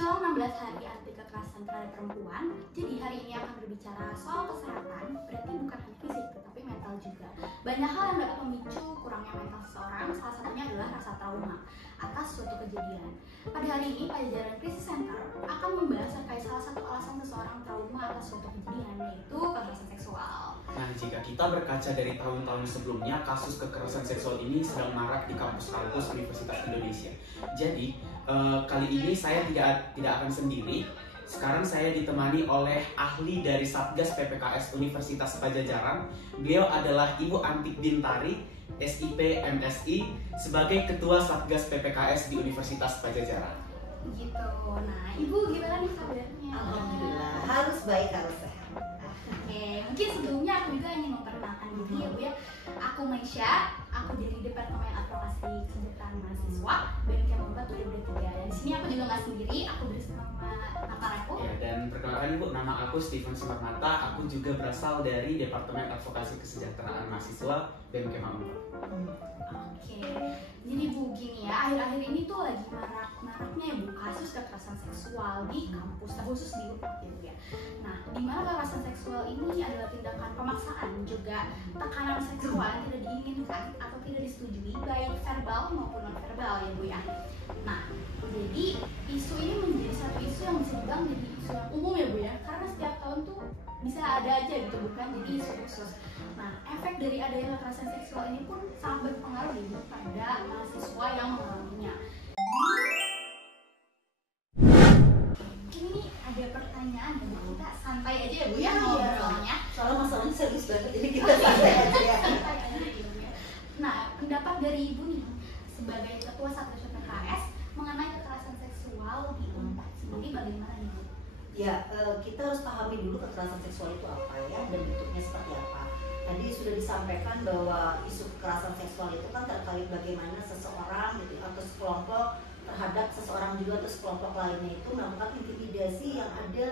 Menjelang 16 hari anti kekerasan terhadap perempuan, jadi hari ini akan berbicara soal kesehatan, berarti bukan hanya fisik, tetapi mental juga. Banyak hal yang dapat memicu kurangnya mental seseorang, salah satunya adalah rasa trauma atas suatu kejadian. Pada hari ini, Pajajaran Crisis Center akan membahas terkait salah satu alasan seseorang trauma atas suatu kejadian, yaitu kekerasan seksual. Nah, jika kita berkaca dari tahun-tahun sebelumnya, kasus kekerasan seksual ini sedang marak di kampus-kampus Universitas Indonesia. Jadi, kali ini saya tidak akan sendiri. Sekarang saya ditemani oleh ahli dari Satgas PPKS Universitas Pajajaran. Beliau adalah Ibu Antik Bintari, SIP MSI, sebagai Ketua Satgas PPKS di Universitas Pajajaran. Gitu. Nah, Ibu gimana nih kabarnya? Alhamdulillah, harus baik, harus sehat. Oke, mungkin sebelumnya aku juga ingin memperkenalkan diri ya Bu ya. Aku Maisha, aku dari Departemen Advokasi Kesejahteraan Mahasiswa BMKM 4 2023. Dan di sini aku juga nggak sendiri, aku bersama kakak aku. Ya, dan perkenalkan Ibu, nama aku Steven Sumarnata. Aku juga berasal dari Departemen Advokasi Kesejahteraan Mahasiswa BMKM 4. Oke, jadi Bu gini ya, akhir-akhir ini tuh lagi maraknya ya Bu kasus kekerasan seksual di kampus, khusus di UPAD ya Bu ya. Nah, di mana kekerasan seksual ini adalah tindakan pemaksaan juga tekanan seksual yang tidak diinginkan atau tidak disetujui baik verbal maupun non verbal ya Bu ya. Nah, jadi isu ini menjadi satu isu yang bisa dibilang jadi isu yang umum ya Bu ya, karena setiap tahun tuh bisa ada aja gitu, bukan jadi isu khusus. Nah, efek dari adanya kekerasan seksual ini pun sangat berpengaruh ya Bu pada mahasiswa yang mengalaminya. Ini nih ada pertanyaan dan kita santai aja ya Bu ya ngobrolnya. Soalnya masalahnya serius banget, jadi kita santai aja ya. Santai aja ya Bu ya. Nah, pendapat dari Ibu nih sebagai Ketua Satgas PPKS mengenai kekerasan seksual di UNPAD sendiri bagaimana nih Bu? Ya, kita harus pahami dulu kekerasan seksual itu apa ya, dan bentuknya seperti apa. Tadi sudah disampaikan bahwa isu kekerasan seksual itu kan terkait bagaimana seseorang gitu, atau sekelompok terhadap seseorang juga atau sekelompok lainnya itu melakukan intimidasi yang ada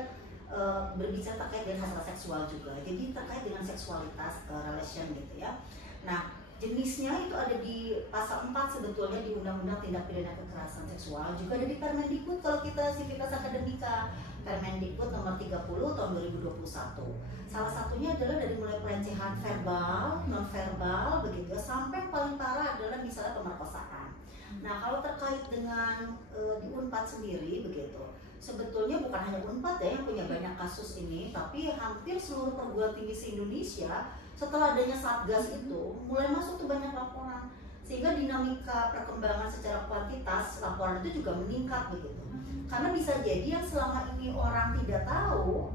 berbicara terkait dengan hal seksual juga. Jadi terkait dengan seksualitas relation gitu ya. Nah, jenisnya itu ada di pasal 4 sebetulnya di Undang-Undang Tindak Pidana Kekerasan Seksual, juga ada di Permendikbud kalau kita Sivitas Akademika, Permendikbud nomor 30 tahun 2021. Salah satunya adalah dari mulai pelecehan verbal, non verbal begitu ya, sampai paling parah adalah misalnya pemerkosaan. Nah, kalau terkait dengan di Unpad sendiri begitu, sebetulnya bukan hanya Unpad ya yang punya banyak kasus ini, tapi hampir seluruh perguruan tinggi se-Indonesia setelah adanya Satgas itu mulai masuk tuh banyak laporan, sehingga dinamika perkembangan secara kuantitas laporan itu juga meningkat begitu. Karena bisa jadi yang selama ini orang tidak tahu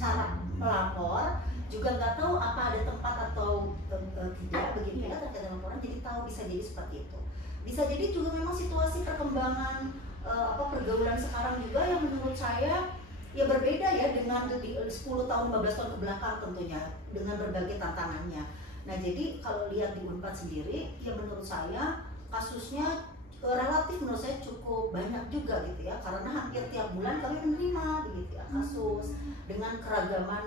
cara melapor, juga nggak tahu apa ada tempat atau tidak begitu ya terkait dengan laporan, jadi tahu bisa jadi seperti itu. Bisa jadi juga memang situasi perkembangan pergaulan sekarang juga yang menurut saya ya berbeda ya dengan 10 tahun, 15 tahun ke belakang tentunya dengan berbagai tantangannya. Nah, jadi kalau lihat di Unpad sendiri ya menurut saya kasusnya relatif menurut saya cukup banyak juga gitu ya, karena hampir tiap bulan kami menerima begitu ya kasus dengan keragaman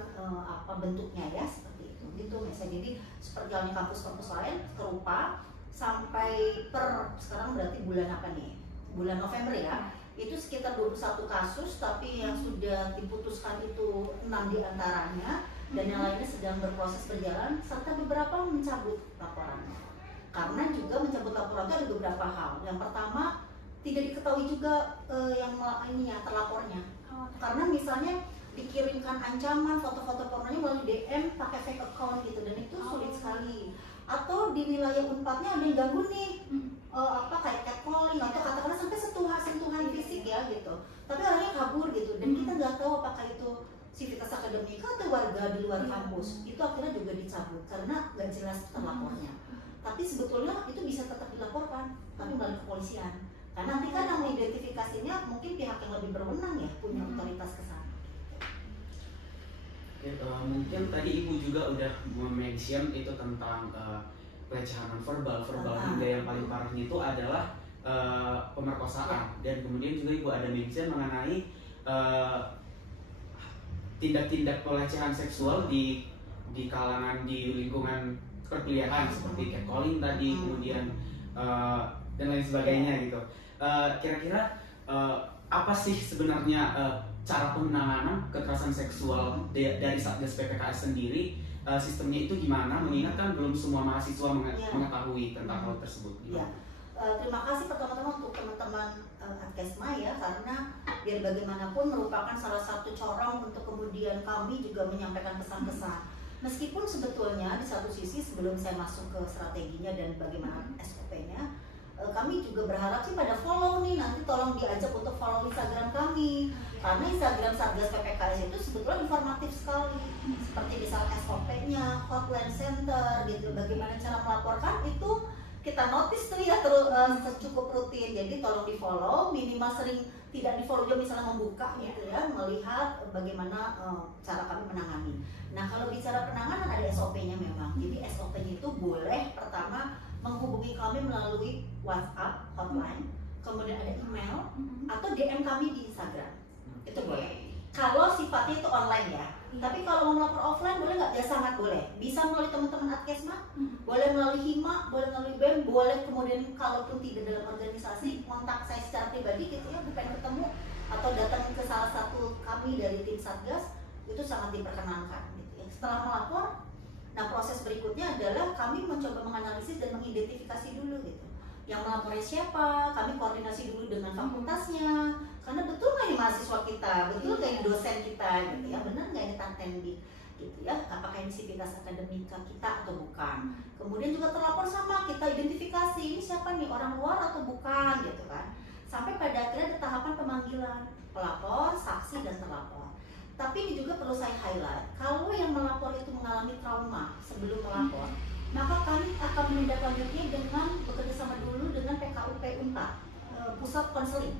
bentuknya ya seperti itu gitu misalnya. Jadi seperti halnya kampus-kampus lain serupa sampai per sekarang berarti bulan apa nih? Bulan November ya. Itu sekitar 21 kasus, tapi yang sudah diputuskan itu 6 diantaranya dan yang lainnya sedang berproses berjalan, serta beberapa mencabut laporannya. Karena juga mencabut laporan itu ada beberapa hal. Yang pertama, tidak diketahui juga yang terlapornya. Karena misalnya dikirimkan ancaman foto-foto pornonya melalui DM pakai fake account gitu, dan itu sulit sekali. Atau di wilayah Unpadnya ada yang ganggu nih, kayak catcalling atau katakanlah sampai sentuhan fisik ya gitu. Tapi orangnya kabur gitu, dan kita nggak tahu apakah itu Sivitas Akademika atau warga di luar kampus. Itu akhirnya juga dicabut karena nggak jelas terlapornya. Tapi sebetulnya itu bisa tetap dilaporkan, tapi melalui kepolisian. Karena nanti kan yang mengidentifikasinya mungkin pihak yang lebih berwenang ya, punya otoritas ke sana. Mungkin tadi Ibu juga udah mention itu tentang pelecehan verbal hingga yang paling parahnya itu adalah pemerkosaan. Dan kemudian juga Ibu ada mention mengenai tindak-tindak pelecehan seksual di kalangan di lingkungan perkuliahan seperti catcalling tadi, kemudian dan lain sebagainya gitu. Kira-kira apa sih sebenarnya cara penanganan kekerasan seksual dari Satgas PPKS sendiri? Sistemnya itu gimana? Mengingat kan belum semua mahasiswa mengetahui tentang hal tersebut. Ya. Terima kasih pertama-tama untuk teman-teman Adkesma ya, karena biar bagaimanapun merupakan salah satu corong untuk kemudian kami juga menyampaikan pesan-pesan. Meskipun sebetulnya di satu sisi sebelum saya masuk ke strateginya dan bagaimana SOP-nya, kami juga berharap sih pada follow nih, nanti tolong diajak untuk follow Instagram kami, karena Instagram Satgas PPKS itu sebetulnya informatif sekali, seperti misal SOP-nya, hotline center gitu, bagaimana cara melaporkan itu kita notice tuh ya terus cukup rutin. Jadi tolong di follow, minimal sering tidak di follow juga misalnya membuka gitu ya, melihat bagaimana cara kami menangani. Nah kalau bicara penanganan ada SOP-nya memang. Jadi SOP-nya itu boleh pertama menghubungi kami melalui WhatsApp hotline, kemudian ada email atau DM kami di Instagram. Itu boleh. Kalau sifatnya itu online ya. Tapi kalau mau melapor offline boleh nggak? Ya sangat boleh. Bisa melalui teman-teman Adkesma, boleh melalui HIMA, boleh melalui BEM, boleh kemudian kalaupun tidak dalam organisasi, kontak saya secara pribadi gitu ya, bukan ketemu atau datang ke salah satu kami dari tim Satgas, itu sangat diperkenankan gitu ya. Setelah melapor, nah proses berikutnya adalah kami mencoba menganalisis dan mengidentifikasi dulu gitu. Yang melapornya siapa, kami koordinasi dulu dengan fakultasnya, karena betul nggak ini mahasiswa kita, betul nggak ini dosen kita gitu ya, benar nggak ini tantendi gitu ya, apakah ini sivitas akademika kita atau bukan. Kemudian juga terlapor sama kita identifikasi ini siapa nih, orang luar atau bukan gitu kan, sampai pada akhirnya ada tahapan pemanggilan pelapor, saksi dan terlapor. Tapi ini juga perlu saya highlight, kalau yang melapor itu mengalami trauma sebelum melapor, maka kami akan menindaklanjutinya dengan bekerja sama dulu dengan PKUP Unpad, pusat konseling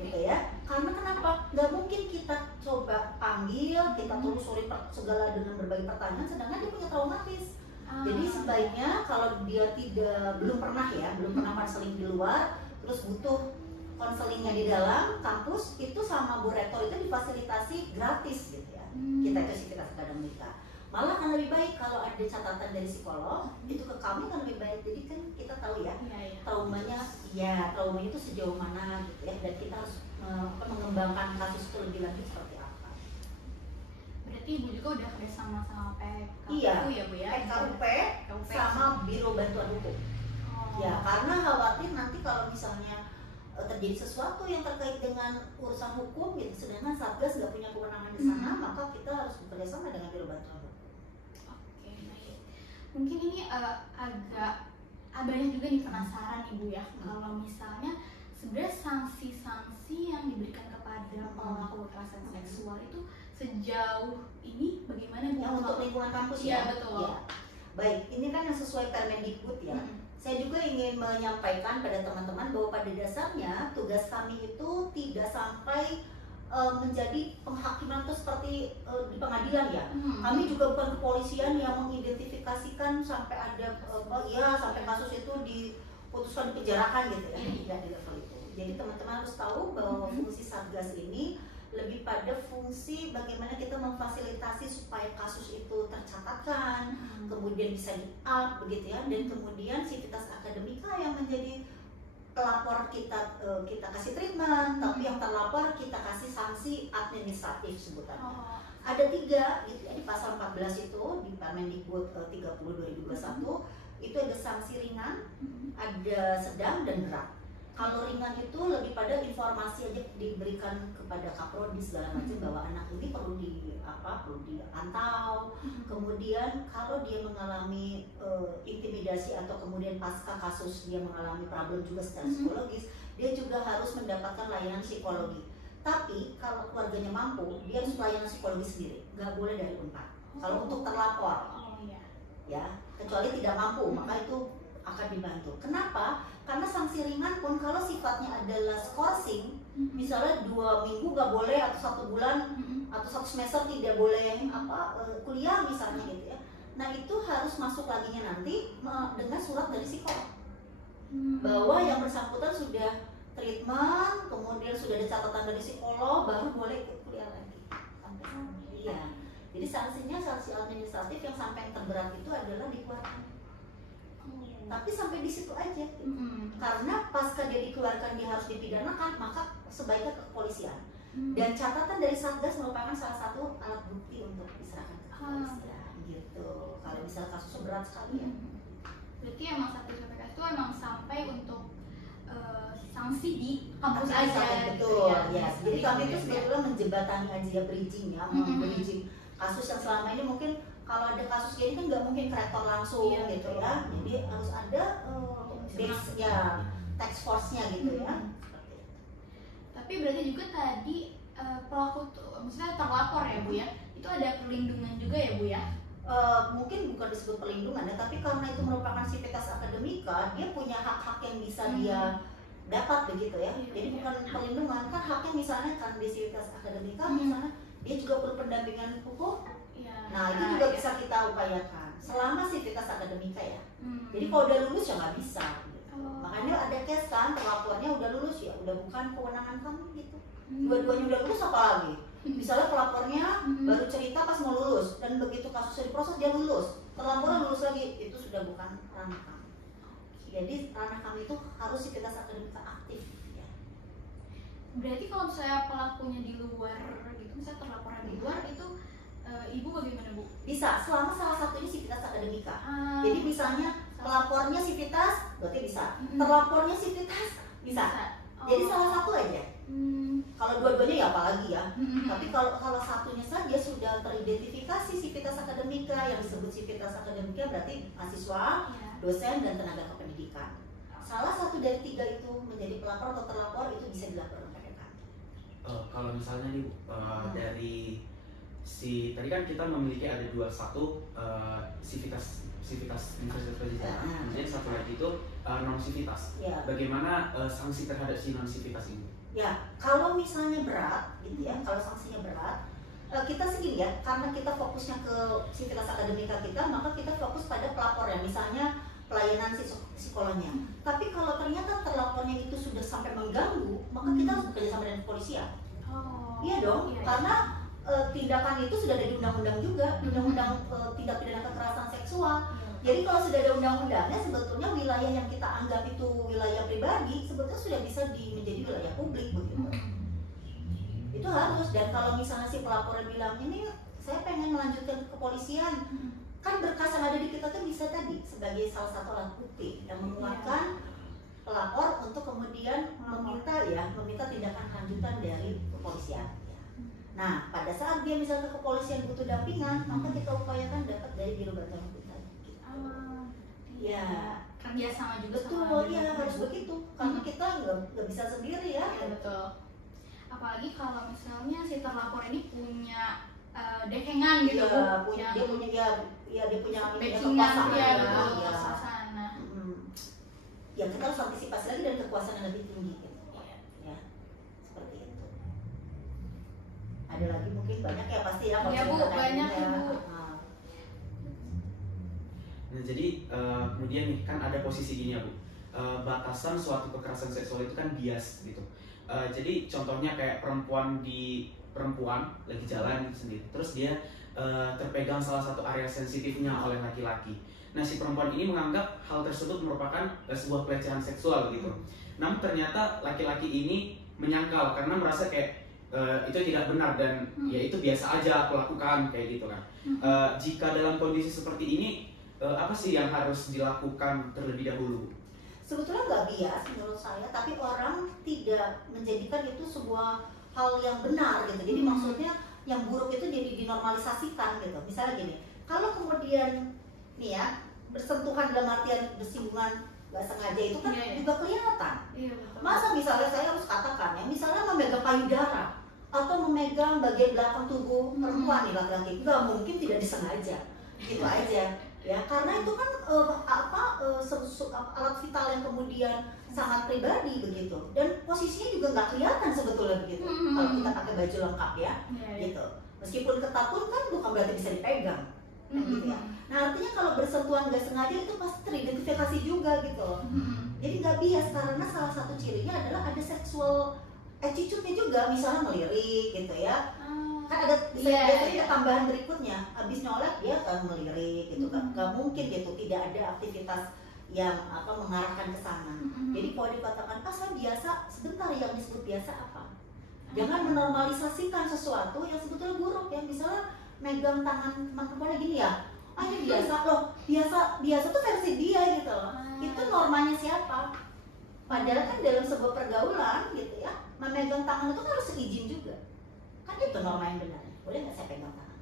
gitu ya. Karena kenapa? Nggak mungkin kita coba panggil, kita telusuri segala dengan berbagai pertanyaan, sedangkan dia punya traumatis. Jadi sebaiknya kalau dia belum pernah konseling di luar, terus butuh konselingnya di dalam kampus, itu sama Bu Rektor itu difasilitasi gratis gitu ya. Kita itu sivitas akademika. Malah kan lebih baik kalau ada catatan dari psikolog itu ke kami kan lebih baik. Jadi kan kita tahu ya traumanya itu sejauh mana gitu ya, dan kita harus mengembangkan kasus itu lebih lanjut seperti apa. Berarti Ibu juga udah kerja sama PKUP ya Bu ya, PKUP sama Biro Bantuan Hukum. Ya karena khawatir nanti kalau misalnya terjadi sesuatu yang terkait dengan urusan hukum gitu, sedangkan Satgas nggak punya kewenangan di sana, maka kita harus bekerja sama dengan Biro Bantuan Hukum. Mungkin ini agak banyak juga nih penasaran Ibu ya, kalau misalnya sebenarnya sanksi-sanksi yang diberikan kepada pelaku kekerasan seksual itu sejauh ini bagaimana Bu? Yang untuk lingkungan kampus ya? Betul. Ya. Baik, ini kan yang sesuai Permendikbud ya. Saya juga ingin menyampaikan pada teman-teman bahwa pada dasarnya tugas kami itu tidak sampai menjadi penghakiman itu seperti di pengadilan ya. Kami juga bukan kepolisian yang mengidentifikasikan sampai ada sampai kasus itu diputuskan dipenjarakan gitu ya. Tidak di level itu. Jadi teman-teman harus tahu bahwa fungsi Satgas ini lebih pada fungsi bagaimana kita memfasilitasi supaya kasus itu tercatatkan, kemudian bisa di-up begitu ya, dan kemudian sivitas akademika yang menjadi pelapor kita kasih treatment, tapi yang terlapor kita kasih sanksi administratif sebutan. Ada 3 gitu ya, di pasal 14 itu di Permendikbud 30/2021 itu ada sanksi ringan, ada sedang dan berat. Kalau ringan itu lebih pada informasi aja diberikan kepada Kaprodi segala macam bahwa anak ini perlu dipantau. Kemudian kalau dia mengalami intimidasi atau kemudian pasca kasus dia mengalami problem juga secara psikologis, dia juga harus mendapatkan layanan psikologi. Tapi kalau keluarganya mampu, dia harus layanan psikologi sendiri, nggak boleh dari Unpad. Kalau untuk terlapor, ya kecuali tidak mampu, maka itu akan dibantu. Kenapa? Karena sanksi ringan pun kalau sifatnya adalah skorsing, misalnya 2 minggu gak boleh atau 1 bulan atau 1 semester tidak boleh kuliah misalnya gitu ya. Nah itu harus masuk laginya nanti dengan surat dari psikolog bahwa yang bersangkutan sudah treatment, kemudian sudah ada catatan dari psikolog, baru boleh ikut kuliah lagi. Sampai sana. Iya. Jadi sanksinya sanksi administratif yang sampai yang terberat itu adalah dikeluarkan. Tapi sampai di situ aja. Karena pasca dia dikeluarkan dia harus dipidanakan, maka sebaiknya ke kepolisian. Dan catatan dari Satgas merupakan salah satu alat bukti untuk diserahkan ke kepolisian gitu. Kalau misalnya kasusnya berat sekali ya. Berarti emang Satgas PPK itu emang sampai untuk sanksi di kampus Tapi aja. betul gitu ya. Jadi kami itu sebetulnya menjembatani aja ya, bridging ya, bridging kasus yang selama ini mungkin kalau ada kasus kayak ini kan nggak mungkin ke rektor langsung gitu ya. Jadi harus ada base ya, task force-nya gitu ya. Tapi berarti juga tadi pelaku tuh, maksudnya terlapor ya Bu ya, itu ada perlindungan juga ya Bu ya? Mungkin bukan disebut perlindungan ya, tapi karena itu merupakan sivitas akademika, dia punya hak-hak yang bisa dia dapat begitu ya. Jadi bukan perlindungan, kan haknya misalnya kan di sivitas akademika misalnya dia juga perlu pendampingan hukum. Nah itu juga bisa kita upayakan selama sivitas akademika ya. Jadi kalau udah lulus ya nggak bisa. Makanya ada case kan, pelapornya udah lulus ya, udah bukan kewenangan kamu gitu. Dua-duanya udah lulus apa lagi? Misalnya pelapornya baru cerita pas mau lulus dan begitu kasusnya diproses dia lulus, terlapornya lulus lagi, itu sudah bukan ranah kami. Jadi ranah kami itu harus sivitas akademika aktif ya. Berarti kalau misalnya pelakunya di luar gitu, misalnya terlapornya di luar itu Ibu bagaimana Bu? Bisa, selama salah satunya sivitas akademika. Jadi misalnya pelapornya sivitas, berarti bisa. Terlapornya sivitas, bisa. Jadi salah satu aja. Kalau dua-duanya ya apalagi ya. Tapi kalau satunya saja sudah teridentifikasi sivitas akademika, yang disebut sivitas akademika berarti mahasiswa, dosen dan tenaga kependidikan. Salah satu dari tiga itu menjadi pelapor atau terlapor itu bisa dilaporkan PPK. Kalau misalnya nih dari tadi kan kita memiliki ada satu sivitas Universitas Pajajaran, kemudian satu lagi itu non sivitas. Bagaimana sanksi terhadap si non sivitas ini? Ya, kalau misalnya berat, gitu ya, kalau sanksinya berat, kita segini ya, karena kita fokusnya ke sivitas akademika kita, maka kita fokus pada pelapornya, misalnya pelayanan psikolognya. Tapi kalau ternyata terlapornya itu sudah sampai mengganggu, maka kita harus bekerja sama dengan kepolisian. Iya dong, karena tindakan itu sudah ada di undang-undang juga, undang-undang tindak pidana kekerasan seksual. Jadi kalau sudah ada undang-undangnya, sebetulnya wilayah yang kita anggap itu wilayah pribadi sebetulnya sudah bisa menjadi wilayah publik begitu. Itu harus. Dan kalau misalnya si pelapornya bilang ini saya pengen melanjutkan ke kepolisian, kan berkas yang ada di kita tuh bisa tadi sebagai salah satu alat bukti yang menguatkan pelapor untuk kemudian meminta tindakan lanjutan dari kepolisian. Nah, pada saat dia misalnya ke kepolisian butuh dampingan, maka kita upayakan dapat dari Biro Bantuan Hukum tadi. Ya, kerja sama juga. Betul, ya harus begitu. Karena kita nggak bisa sendiri ya. Iya betul. Apalagi kalau misalnya si terlapor ini punya dekengan gitu. Dia punya backingan dia betul ya. sana. Ya kita harus antisipasi lagi dan kekuasaan yang lebih tinggi. Ya, seperti itu. Ada lagi mungkin banyak ya pasti ya. Iya Bu, banyak ya Bu. Nah jadi kemudian nih kan ada posisi gini ya Bu, batasan suatu kekerasan seksual itu kan bias gitu. Jadi contohnya kayak perempuan lagi jalan sendiri, terus dia terpegang salah satu area sensitifnya oleh laki-laki. Nah si perempuan ini menganggap hal tersebut merupakan sebuah pelecehan seksual gitu. Namun ternyata laki-laki ini menyangkal karena merasa kayak itu tidak benar dan ya itu biasa aja aku lakukan kayak gitu kan. Jika dalam kondisi seperti ini apa sih yang harus dilakukan terlebih dahulu? Sebetulnya nggak bias menurut saya, tapi orang tidak menjadikan itu sebuah hal yang benar gitu. Jadi maksudnya yang buruk itu jadi dinormalisasikan gitu. Misalnya gini, kalau kemudian nih ya bersentuhan dalam artian bersinggungan nggak sengaja itu kan juga kelihatan. Masa misalnya saya harus katakan ya, misalnya memegang payudara atau memegang bagian belakang tubuh perempuan nih laki-laki, nggak mungkin tidak disengaja, gitu aja. Ya karena itu kan alat vital yang kemudian sangat pribadi begitu, dan posisinya juga nggak kelihatan sebetulnya begitu kalau kita pakai baju lengkap ya, gitu. Meskipun ketat pun kan bukan berarti bisa dipegang, gitu ya. Nah artinya kalau bersentuhan nggak sengaja itu pasti teridentifikasi juga gitu. Jadi nggak bias karena salah satu cirinya adalah ada seksual attitude-nya juga, misalnya melirik gitu ya. Kan ada biasanya tambahan berikutnya, habis nyolek dia akan melirik gitu kan, nggak mungkin gitu tidak ada aktivitas yang mengarahkan ke sana. Jadi kalau dikatakan saya biasa, sebentar, yang disebut biasa apa? Jangan menormalisasikan sesuatu yang sebetulnya buruk. Yang misalnya megang tangan teman-temannya gini ya, ini biasa loh, biasa tuh versi dia gitu loh. Itu normanya siapa? Padahal kan dalam sebuah pergaulan gitu ya, memegang tangan itu kan harus izin juga. Kan itu norma yang benar. Boleh nggak saya pegang tangan?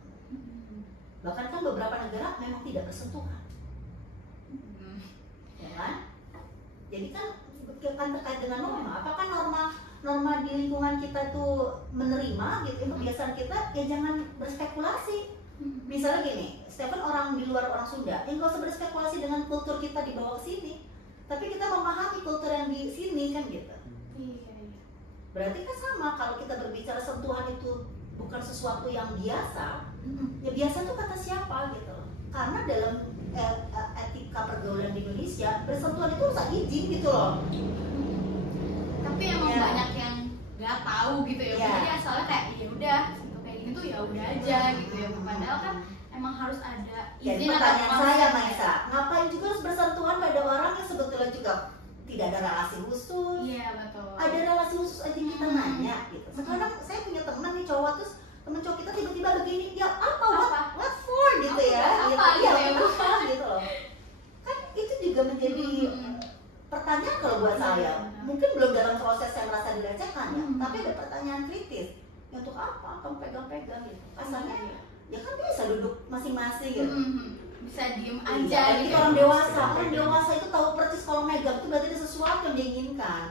Bahkan kan beberapa negara memang tidak bersentuhan. Ya kan? Jadi kan terkait dengan norma. Apakah norma di lingkungan kita tuh menerima gitu, kebiasaan kita, ya jangan berspekulasi. Misalnya gini, Stephen orang di luar, orang Sunda, yang nggak usah berspekulasi dengan kultur kita dibawa ke sini, tapi kita memahami kultur yang di sini kan gitu. Berarti kan sama, kalau kita berbicara sentuhan itu bukan sesuatu yang biasa, ya biasa tuh kata siapa gitu. Karena dalam etika pergaulan di Indonesia, bersentuhan itu harus izin gitu loh. Tapi emang banyak yang nggak tahu gitu ya. Jadi asalnya kayak ya udah sentuh kayak gini tuh ya udah aja gitu ya. Padahal kan emang harus ada izin. Jadi pertanyaan saya, Maisa, ngapain juga harus bersentuhan pada orang yang sebetulnya juga tidak ada relasi khusus? Iya betul. Ada relasi khusus aja kita nanya gitu. Sekarang saya punya teman nih cowok, terus temen cowok kita tiba-tiba begini, dia what for gitu ya? Apa gitu loh. Kan itu juga menjadi pertanyaan kalau buat saya. Mungkin belum dalam proses saya merasa dilecehkan ya, tapi ada pertanyaan kritis. Ya untuk apa kamu pegang-pegang gitu? Kasarnya ya kan bisa duduk masing-masing gitu. Bisa diem aja gitu. Orang dewasa itu tahu persis kalau megang itu berarti ada sesuatu yang diinginkan.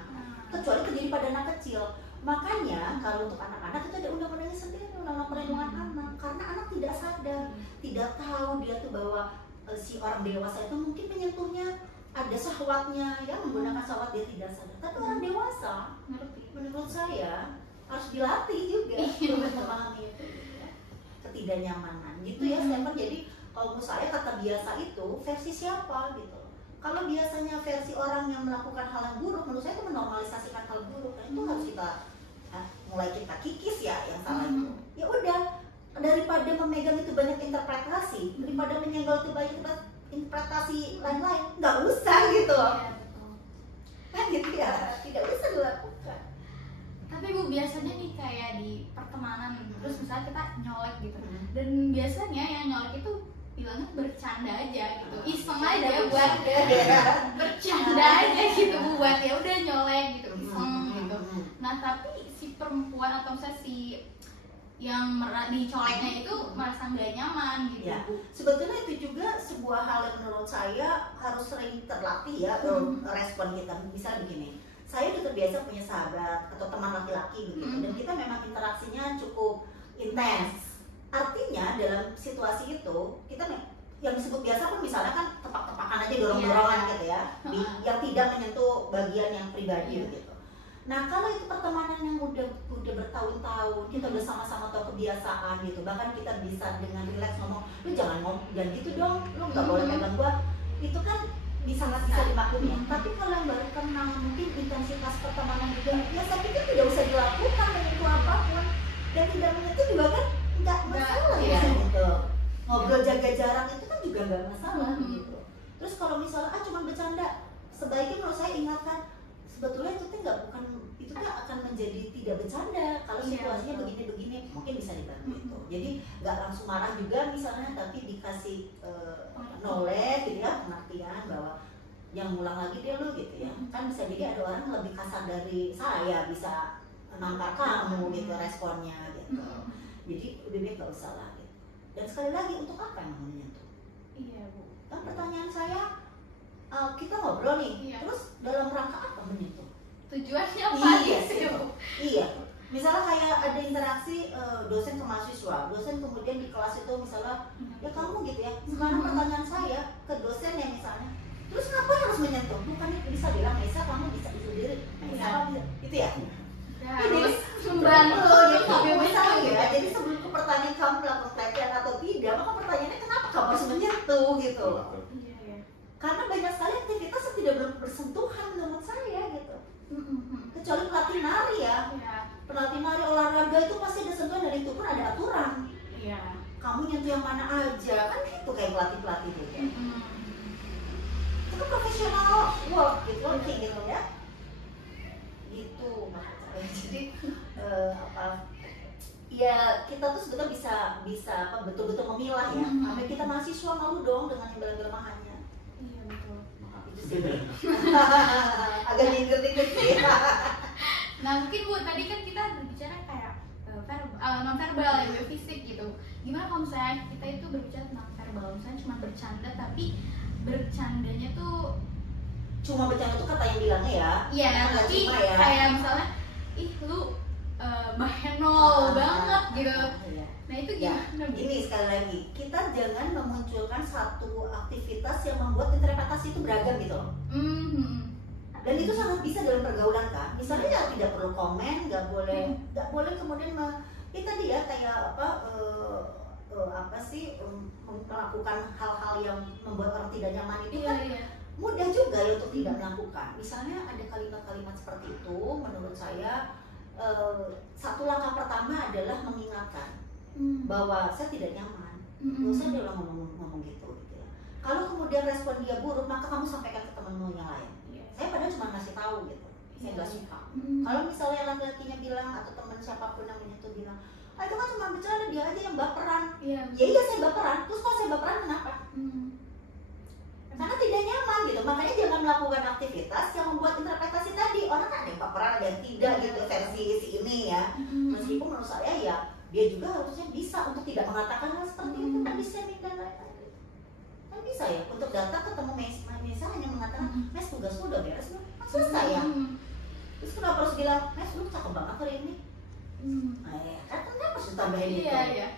Kecuali terjadi pada anak kecil. Makanya kalau untuk anak-anak itu ada undang-undangnya sendiri, undang-undang perlindungan anak. Karena anak tidak sadar, tidak tahu dia tuh bahwa si orang dewasa itu mungkin menyentuhnya, ada syahwatnya, ya menggunakan syahwat dia tidak sadar. Tapi orang dewasa, menurut saya harus dilatih juga untuk memahami itu, ya. Ketidaknyamanan, gitu ya Stephen. Jadi kalau menurut saya kata biasa itu versi siapa gitu. Kalau biasanya versi orang yang melakukan hal yang buruk, menurut saya itu menormalisasikan hal buruk. Dan itu harus kita mulai kita kikis ya yang salah itu. Ya udah, daripada memegang itu banyak interpretasi, daripada menyenggol itu banyak interpretasi lain-lain, nggak usah gitu loh. Kan gitu ya, tidak usah dilakukan. Tapi Bu, biasanya nih kayak di pertemanan, terus misalnya kita nyolek gitu, dan biasanya yang nyolek itu bilangnya bercanda aja gitu, iseng aja buat bercanda aja gitu Bu, buat ya udah nyolek gitu, iseng gitu. Nah tapi si perempuan atau misalnya si yang dicoleknya itu merasa nggak nyaman gitu ya. Bu. Sebetulnya itu juga sebuah hal yang menurut saya harus sering terlatih ya, respon kita. Misalnya begini, saya udah terbiasa punya sahabat atau teman laki-laki begitu, dan kita memang interaksinya cukup intens. Artinya dalam situasi itu kita yang disebut biasa pun misalnya kan tepak-tepakan aja, dorong-dorongan gitu ya, yang tidak menyentuh bagian yang pribadi gitu. Nah kalau itu pertemanan yang udah bertahun-tahun, kita udah sama-sama tahu kebiasaan gitu, bahkan kita bisa dengan rileks ngomong, lu jangan gitu dong, lu nggak boleh pegang gua, itu kan bisa dimaklumi. Tapi kalau yang baru kenal, mungkin intensitas pertemanan juga, ya saya pikir tidak usah dilakukan menyentuh apapun, dan tidak menyentuh juga kan nggak masalah ya gitu. Ngobrol jaga jarak itu kan juga nggak masalah gitu. Terus kalau misalnya cuma bercanda, sebaiknya menurut saya ingatkan, sebetulnya itu tuh itu akan menjadi tidak bercanda kalau situasinya begini-begini, mungkin bisa dibantu itu. Jadi nggak langsung marah juga misalnya, tapi dikasih knowledge gitu ya, pengertian bahwa yang ngulang lagi dia lu gitu ya. Kan bisa jadi ada orang lebih kasar dari saya, bisa nampar kamu gitu responnya gitu. Jadi udah dia nggak usah lah gitu. Dan sekali lagi, untuk apa yang menyentuh? Iya Bu. Kan pertanyaan saya, kita ngobrol nih, terus dalam rangka apa menyentuh? Tujuannya apa sih Bu? Iya. Misalnya kayak ada interaksi dosen ke mahasiswa, dosen kemudian di kelas itu misalnya, ya kamu gitu ya. Sekarang pertanyaan saya ke dosen ya misalnya, terus ngapain harus menyentuh? Bukannya bisa bilang, Nesa kamu bisa sendiri, Nesa bisa, gitu ya? Harus membantu gitu misalnya ya. Jadi sebelum ke pertanyaan kamu melakukan pelatihan atau tidak, maka pertanyaannya kenapa kamu harus menyentuh gitu? Karena banyak sekali aktivitas yang tidak bersentuhan menurut saya gitu. Kecuali pelatih nari ya. Pelatih nari olahraga itu pasti ada sentuhan, dan itu pun ada aturan. Kamu nyentuh yang mana aja, kan gitu kayak pelatih-pelatih itu. Itu itu profesional work gitu, working gitu ya. Gitu maksud saya. Jadi ya kita tuh sebetulnya bisa apa betul-betul memilah ya. Sampai kita mahasiswa malu dong dengan yang kelemahannya. Iya betul. Itu sih agak nyindir-nyindir sih. Nah mungkin Bu tadi kan kita berbicara kayak non verbal ya, fisik gitu. Gimana kalau misalnya kita itu berbicara tentang verbal, misalnya cuma bercanda tapi bercandanya tuh Cuma bercanda tuh kata yang bilangnya ya. iya, Nggak tapi cuma ya. kayak misalnya ih lu bahenol banget gitu. Iya. Nah itu Ya, gimana Bu? ini sekali lagi kita jangan memunculkan satu aktivitas yang membuat interpretasi itu beragam gitu loh. Dan itu sangat bisa dalam pergaulan kan. Misalnya ya tidak perlu komen, nggak boleh kemudian tadi ya kayak melakukan hal-hal yang membuat orang tidak nyaman itu kan mudah juga ya untuk tidak melakukan. Misalnya ada kalimat-kalimat seperti itu, menurut saya satu langkah pertama adalah mengingatkan bahwa saya tidak nyaman. Saya udah ngomong gitu ya. Kalau kemudian respon dia buruk, maka kamu sampaikan ke temanmu yang lain. Saya padahal cuma ngasih tahu gitu, saya nggak suka. Kalau misalnya laki-lakinya bilang atau teman siapapun yang menyentuh bilang, itu kan cuma bercanda, dia aja yang baperan. Ya iya saya baperan, terus kalau saya baperan kenapa? Karena tidak nyaman gitu, makanya jangan melakukan aktivitas yang membuat interpretasi tadi. Orang ada yang baperan, ada yang tidak gitu, versi si ini ya. Meskipun menurut saya ya, dia juga harusnya bisa untuk tidak mengatakan hal seperti itu, kan bisa nih dan lain-lain. Kan bisa ya, untuk datang ketemu Mesa hanya mengatakan, Mes tugasmu udah beres belum? Kan selesai ya. Terus kenapa harus bilang, Mes lu cakep banget hari ini? Kan kenapa harus ditambahin gitu?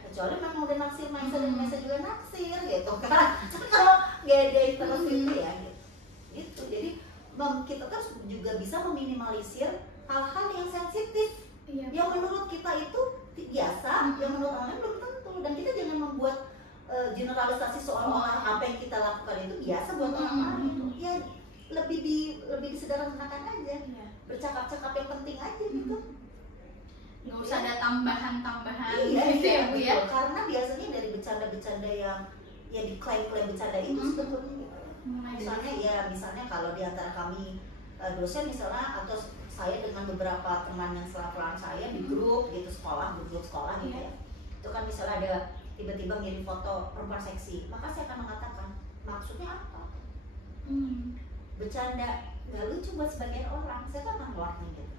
Kecuali memang udah naksir Mesa dan Mesa juga naksir gitu kan. Tapi kalau gak ada terus itu ya gitu. Jadi kita terus juga bisa meminimalisir hal-hal yang sensitif yang menurut kita itu biasa, yang menurut orang lain belum tentu. Dan kita jangan membuat generalisasi seolah-olah apa yang kita lakukan itu biasa buat orang lain. Ya lebih disederhanakan aja, bercakap-cakap yang penting aja gitu. Nggak usah ada tambahan-tambahan gitu ya Bu ya. Karena biasanya dari bercanda-bercanda yang ya diklaim-klaim bercanda itu sebetulnya misalnya kalau di antara kami dosen misalnya atau saya dengan beberapa teman yang setelah saya di grup gitu grup sekolah gitu ya, itu kan misalnya ada tiba-tiba ngirim foto perempuan seksi, maka saya akan mengatakan maksudnya apa? Bercanda nggak lucu buat sebagian orang, saya tuh akan warning gitu.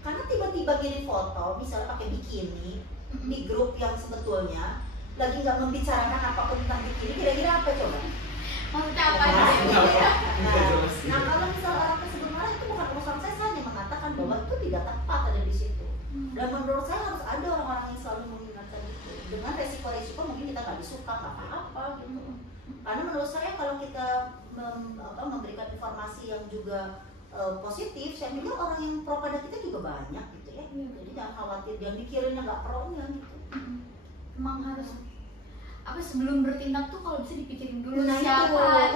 Karena tiba-tiba ngirim foto misalnya pakai bikini di grup yang sebetulnya lagi nggak membicarakan apapun tentang bikini, kira-kira apa coba? Maksudnya apa? Nah kalau misal orang tersebut marah, itu bukan urusan saya hanya mengatakan bahwa itu tidak tepat ada di situ. Dan menurut saya harus ada orang-orang yang selalu mengingatkan itu. Dengan resiko-resiko mungkin kita nggak disuka, nggak apa-apa gitu. Karena menurut saya kalau kita memberikan informasi yang juga positif, saya pikir orang yang pro pada kita juga banyak gitu ya. Jadi jangan khawatir, jangan mikirin yang nggak pro-nya gitu. Emang harus sebelum bertindak tuh kalau bisa dipikirin dulu siapa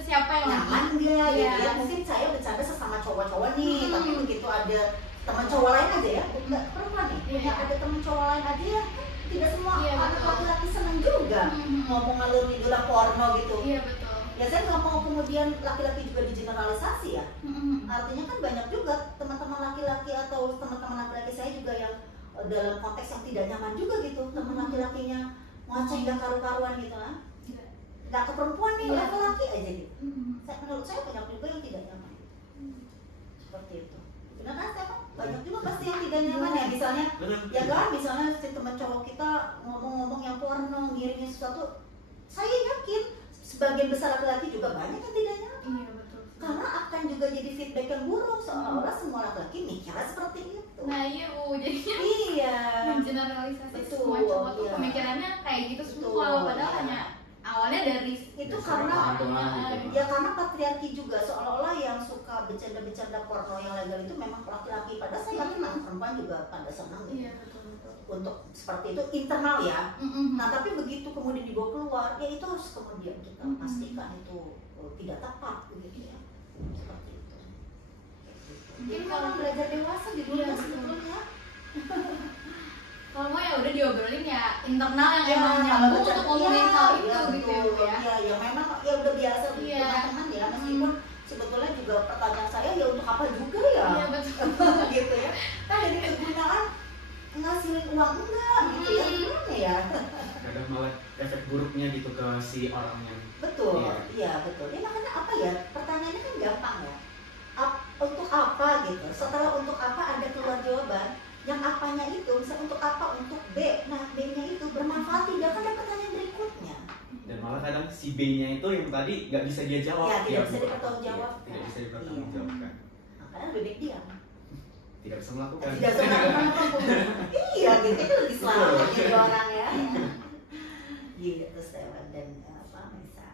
siapa yang nyaman enggak gitu ya. Mungkin saya bercanda sesama cowok-cowok nih, tapi begitu ada teman cowok lain aja ya, enggak perempuan nih, ada teman cowok lain aja ya, tidak semua anak laki-laki seneng juga ngomong ngalur ngidul porno gitu. Betul. Ya saya nggak mau kemudian laki-laki juga digeneralisasi ya. Artinya kan banyak juga teman-teman laki-laki atau teman-teman laki-laki saya juga yang dalam konteks yang tidak nyaman juga gitu, teman laki-lakinya ngoceh gak karu-karuan gitu kan, gak ke perempuan nih, laki-laki aja gitu. Menurut saya banyak juga yang tidak nyaman seperti itu. Benar kan Stefan? Banyak juga pasti yang tidak nyaman ya, misalnya ya kan, misalnya si teman cowok kita ngomong-ngomong yang porno, ngirimnya sesuatu, saya yakin sebagian besar laki-laki juga banyak yang tidak nyaman. Karena akan juga jadi feedback yang buruk, seolah-olah semua laki-laki mikirnya seperti itu. Nah iya Bu, jadinya mengeneralisasi semua cowok tuh pemikirannya kayak gitu semua, padahal hanya awalnya dari itu karena patriarki juga, seolah-olah yang suka bercanda-bercanda porno yang legal itu memang laki-laki, padahal saya yakin perempuan juga pada senang gitu. Untuk seperti itu internal ya. Nah tapi begitu kemudian dibawa keluar, ya itu harus kemudian kita pastikan itu tidak tepat gitu ya. Seperti itu. Jadi kalau belajar dewasa di dunia sebetulnya. Kalau mau ya udah diobrolin ya internal yang Ya, emang kalau nyambung bercanda, untuk ngomongin iya, hal iya, itu gitu betul. ya. Iya, ya memang ya udah biasa di Iya. teman-teman ya, meskipun sebetulnya juga pertanyaan saya ya untuk apa juga ya. Iya betul. Gitu ya. Kan jadi kegunaan ngasilin uang enggak gitu ya. Gimana ya? Kadang malah efek buruknya gitu ke si orang yang Betul, Iya. iya betul. Ya makanya apa ya? Pertanyaannya kan gampang ya. Untuk apa gitu? Setelah untuk apa ada keluar jawaban. Yang apanya itu, misalnya untuk apa? Untuk B. Nah B-nya itu bermanfaat tidak? Kan ada pertanyaan berikutnya. dan malah kadang si B-nya itu yang tadi nggak bisa dia jawab. Ya, tidak bisa bukan. dipertanggungjawabkan. Iya, tidak bisa dipertanggungjawabkan. Makanya lebih baik diam. Tidak bisa melakukan. Tidak usah melakukan apapun. Iya gitu, itu lebih selamat jadi orang ya. Gitu Stewan dan apa Mesa.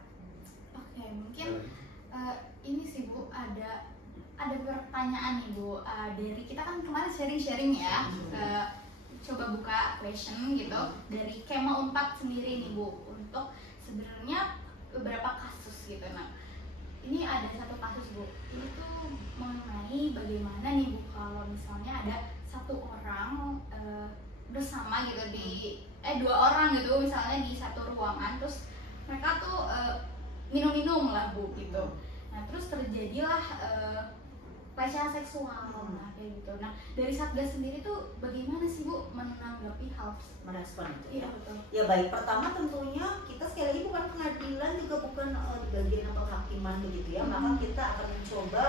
Oke, mungkin ini sih Bu, ada pertanyaan nih Bu, dari kita kan kemarin sharing-sharing ya, coba buka question gitu dari Kema Unpad sendiri nih Bu, untuk sebenarnya beberapa kasus gitu. Nah ini ada satu kasus Bu, ini tuh mengenai bagaimana nih Bu kalau misalnya ada satu orang bersama gitu di dua orang gitu misalnya di satu ruangan, terus mereka tuh minum-minum lah Bu gitu. Nah terus terjadilah pelecehan seksual nah kayak gitu. Nah dari Satgas sendiri tuh bagaimana sih Bu menanggapi hal Merespon itu iya ya. betul. Ya baik, pertama tentunya kita sekali lagi bukan pengadilan juga bukan di bagian penghakiman begitu ya. Maka kita akan mencoba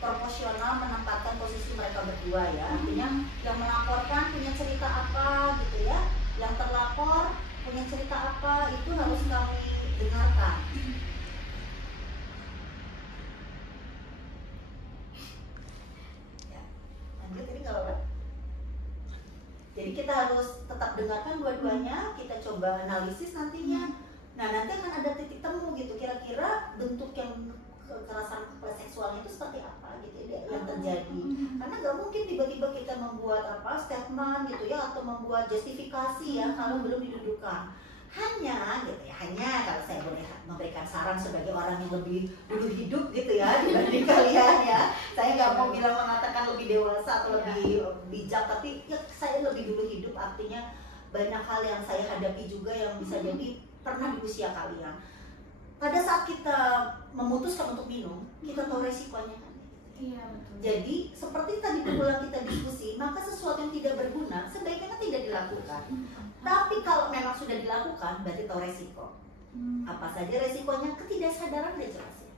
proporsional menempatkan posisi mereka berdua ya. Artinya yang melaporkan punya cerita apa gitu ya, yang terlapor punya cerita apa, itu harus kami dengarkan. Ya, lanjut ini nggak apa-apa. Jadi kita harus tetap dengarkan dua-duanya, kita coba analisis nantinya. Nah nanti akan ada titik temu gitu, kira-kira bentuk yang kekerasan seksualnya itu seperti apa gitu ya yang terjadi. Karena nggak mungkin tiba-tiba kita membuat statement gitu ya atau membuat justifikasi ya kalau belum didudukan. Hanya gitu ya, hanya kalau saya boleh memberikan saran sebagai orang yang lebih dulu hidup gitu ya dibanding kalian ya. Saya nggak mau bilang mengatakan lebih dewasa atau lebih bijak, tapi ya saya lebih dulu hidup, artinya banyak hal yang saya hadapi juga yang bisa jadi pernah di usia kalian. Pada saat kita memutuskan untuk minum, kita tahu resikonya kan. Iya betul. Jadi seperti tadi berulang kita diskusi, maka sesuatu yang tidak berguna sebaiknya tidak dilakukan. Tapi kalau memang sudah dilakukan, berarti tahu resiko. Apa saja resikonya, ketidaksadaran dia jelas ya.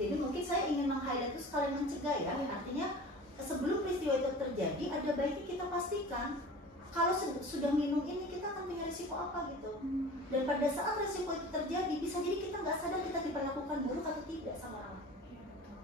Jadi mungkin saya ingin meng-highlight itu sekalian mencegah ya. Artinya sebelum peristiwa itu terjadi, ada baiknya kita pastikan kalau sudah minum ini kita akan punya resiko apa gitu. Dan pada saat resiko itu terjadi, bisa jadi kita nggak sadar kita diperlakukan buruk atau tidak sama orang lain.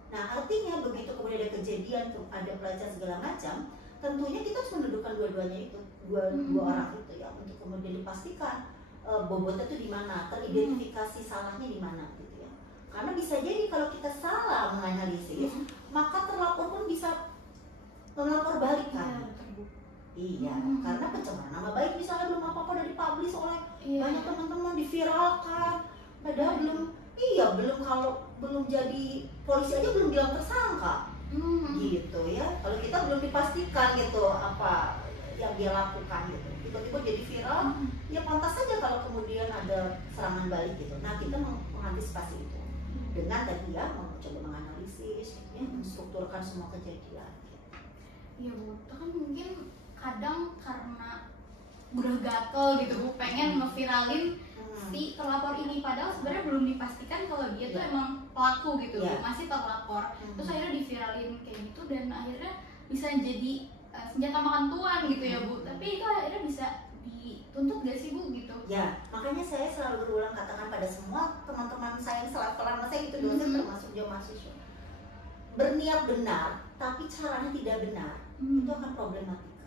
Nah artinya begitu kemudian ada kejadian, ada pelecehan segala macam, tentunya kita harus mendudukkan dua-duanya itu, dua orang itu ya, untuk kemudian dipastikan bobotnya itu di mana, teridentifikasi salahnya di mana gitu ya. Karena bisa jadi kalau kita salah menganalisis, maka terlapor pun bisa melapor balik kan. Iya, karena pencemaran nama baik misalnya belum apa-apa udah dipublish oleh banyak teman-teman, diviralkan, padahal belum jadi polisi aja belum bilang tersangka. Gitu ya, kalau kita belum dipastikan gitu apa yang dia lakukan gitu, tiba-tiba jadi viral, ya pantas saja kalau kemudian ada serangan balik gitu. Nah kita mengantisipasi itu dengan tadi ya mencoba menganalisis, ya, menstrukturkan semua kejadian. Iya Bu, itu kan mungkin kadang karena udah gatel gitu Bu, pengen ngeviralin si terlapor ini, padahal sebenarnya belum dipastikan kalau dia tuh emang pelaku gitu, masih terlapor. Terus akhirnya diviralin kayak gitu dan akhirnya bisa jadi senjata makan tuan gitu ya Bu. Tapi itu akhirnya bisa dituntut gak sih Bu gitu? Ya, makanya saya selalu berulang katakan pada semua teman-teman saya yang selevelan saya itu dosen termasuk juga mahasiswa. Berniat benar, tapi caranya tidak benar, itu akan problematika.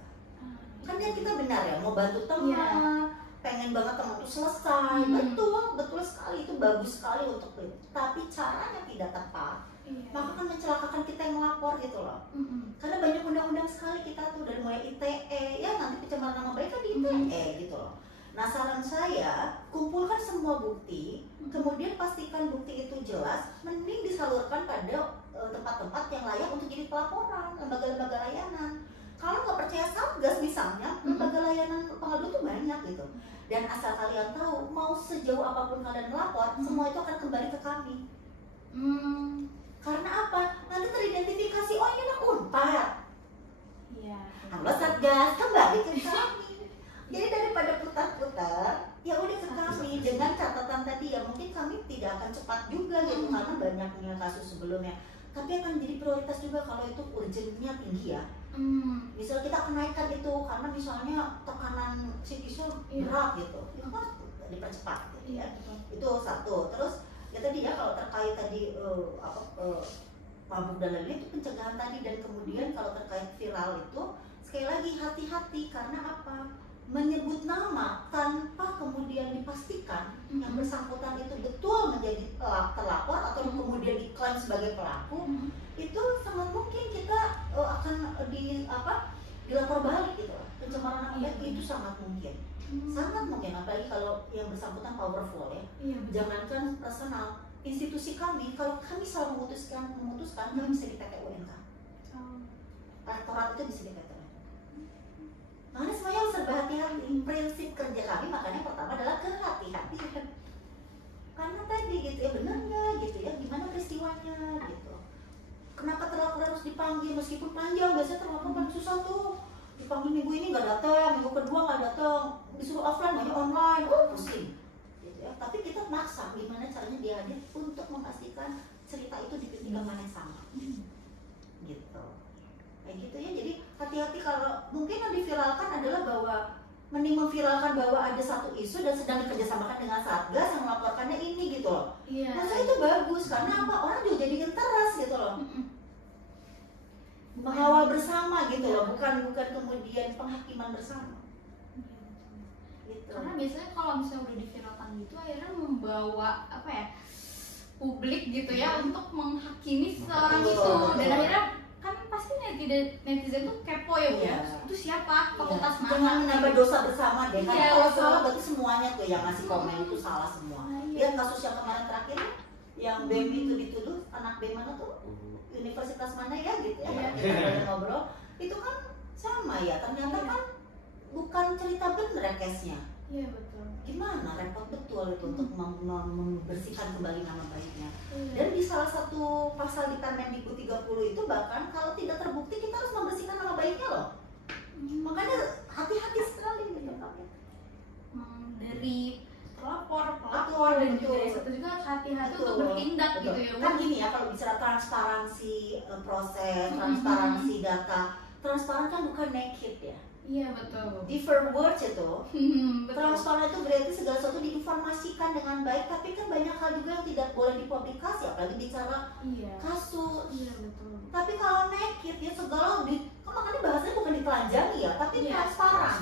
Kan ya kita benar ya, mau bantu teman, pengen banget teman itu selesai, betul sekali, itu bagus sekali untuk itu. Tapi caranya tidak tepat, maka akan mencelakakan kita yang melapor gitu loh. Karena banyak undang-undang sekali kita tuh, dari mulai ITE, ya nanti pencemaran nama baik kan di ITE gitu loh. Nah saran saya, kumpulkan semua bukti, kemudian pastikan bukti itu jelas, mending disalurkan pada tempat-tempat yang layak untuk jadi pelaporan, lembaga-lembaga layanan. Kalau nggak percaya Satgas misalnya, lembaga layanan pengadu tuh banyak gitu. Dan asal kalian tahu, mau sejauh apapun kalian melapor, semua itu akan kembali ke kami. Karena apa? Nanti teridentifikasi, oh ini anak Unpad. Iya. Halo Satgas, kembali ke kami. Jadi daripada putar-putar, ya udah ke kami dengan catatan tadi ya, mungkin kami tidak akan cepat juga gitu karena banyaknya kasus sebelumnya. Tapi akan jadi prioritas juga kalau itu urgentnya tinggi ya. Misal kita kenaikan itu karena misalnya tekanan psikisnya berat gitu, itu kan dipercepat gitu ya. Itu satu. Terus ya tadi ya kalau terkait tadi mabuk dan lain-lain itu pencegahan tadi, dan kemudian kalau terkait viral itu sekali lagi hati-hati karena apa? Menyebut nama tanpa kemudian dipastikan yang bersangkutan itu betul menjadi terlapor atau kemudian diklaim sebagai pelaku, itu sangat mungkin kita akan dilapor balik gitu. Pencemaran nama baik itu sangat mungkin. Sangat mungkin, apalagi kalau yang bersangkutan powerful ya. Jangankan personal, institusi kami, kalau kami selalu memutuskan kami bisa di PT UNK. Rektorat itu bisa di PT UNK. Makanya semuanya harus serba hati-hati. Prinsip kerja kami makanya pertama adalah kehati-hatian. Karena tadi gitu ya, benar nggak gitu ya, gimana peristiwanya gitu. Kenapa terlapor harus dipanggil meskipun panjang, biasanya terlapor paling susah tuh. Dipanggil minggu ini nggak datang, minggu kedua nggak datang, disuruh offline banyak online, pusing. Gitu ya. Tapi kita maksa gimana caranya dia hadir untuk memastikan cerita itu dipikirkan mana yang sama. Gitu. Kayak gitu ya, jadi hati-hati kalau mungkin yang diviralkan adalah bahwa mending memviralkan bahwa ada satu isu dan sedang dikerjasamakan dengan Satgas yang melaporkannya ini gitu loh. Masa itu bagus karena apa? Orang juga jadi interes gitu loh. Mengawal bersama gitu loh, bukan kemudian penghakiman bersama. Gitu. Karena biasanya kalau misalnya udah diviralkan gitu akhirnya membawa apa ya, publik gitu ya untuk menghakimi seseorang itu, dan akhirnya kan pasti netizen tuh kepo ya, itu siapa, fakultas mana. Jangan menambah dosa bersama deh, karena kalau salah berarti semuanya tuh yang ngasih komen itu salah semua. Lihat kasus yang kemarin terakhir, yang BEM itu dituduh, anak BEM mana tuh, universitas mana ya gitu ya, kita ngobrol, itu kan sama ya, ternyata kan bukan cerita bener case-nya. Iya betul. Gimana repot betul itu untuk membersihkan kembali nama baiknya. Dan di salah satu pasal di Permendikbud 30 itu bahkan kalau tidak terbukti kita harus membersihkan nama baiknya loh. Makanya hati-hati sekali gitu kan. Dari pelapor dan juga dari satu juga hati-hati untuk bertindak gitu ya. Kan gini ya, kalau bicara transparansi proses, transparansi data, transparan kan bukan naked ya. Iya betul. Different words itu. Transparan itu berarti segala sesuatu diinformasikan dengan baik, tapi kan banyak hal juga yang tidak boleh dipublikasi, apalagi bicara kasus. Iya betul. Tapi kalau naked ya segala makanya bahasanya bukan ditelanjangi ya, tapi transparan.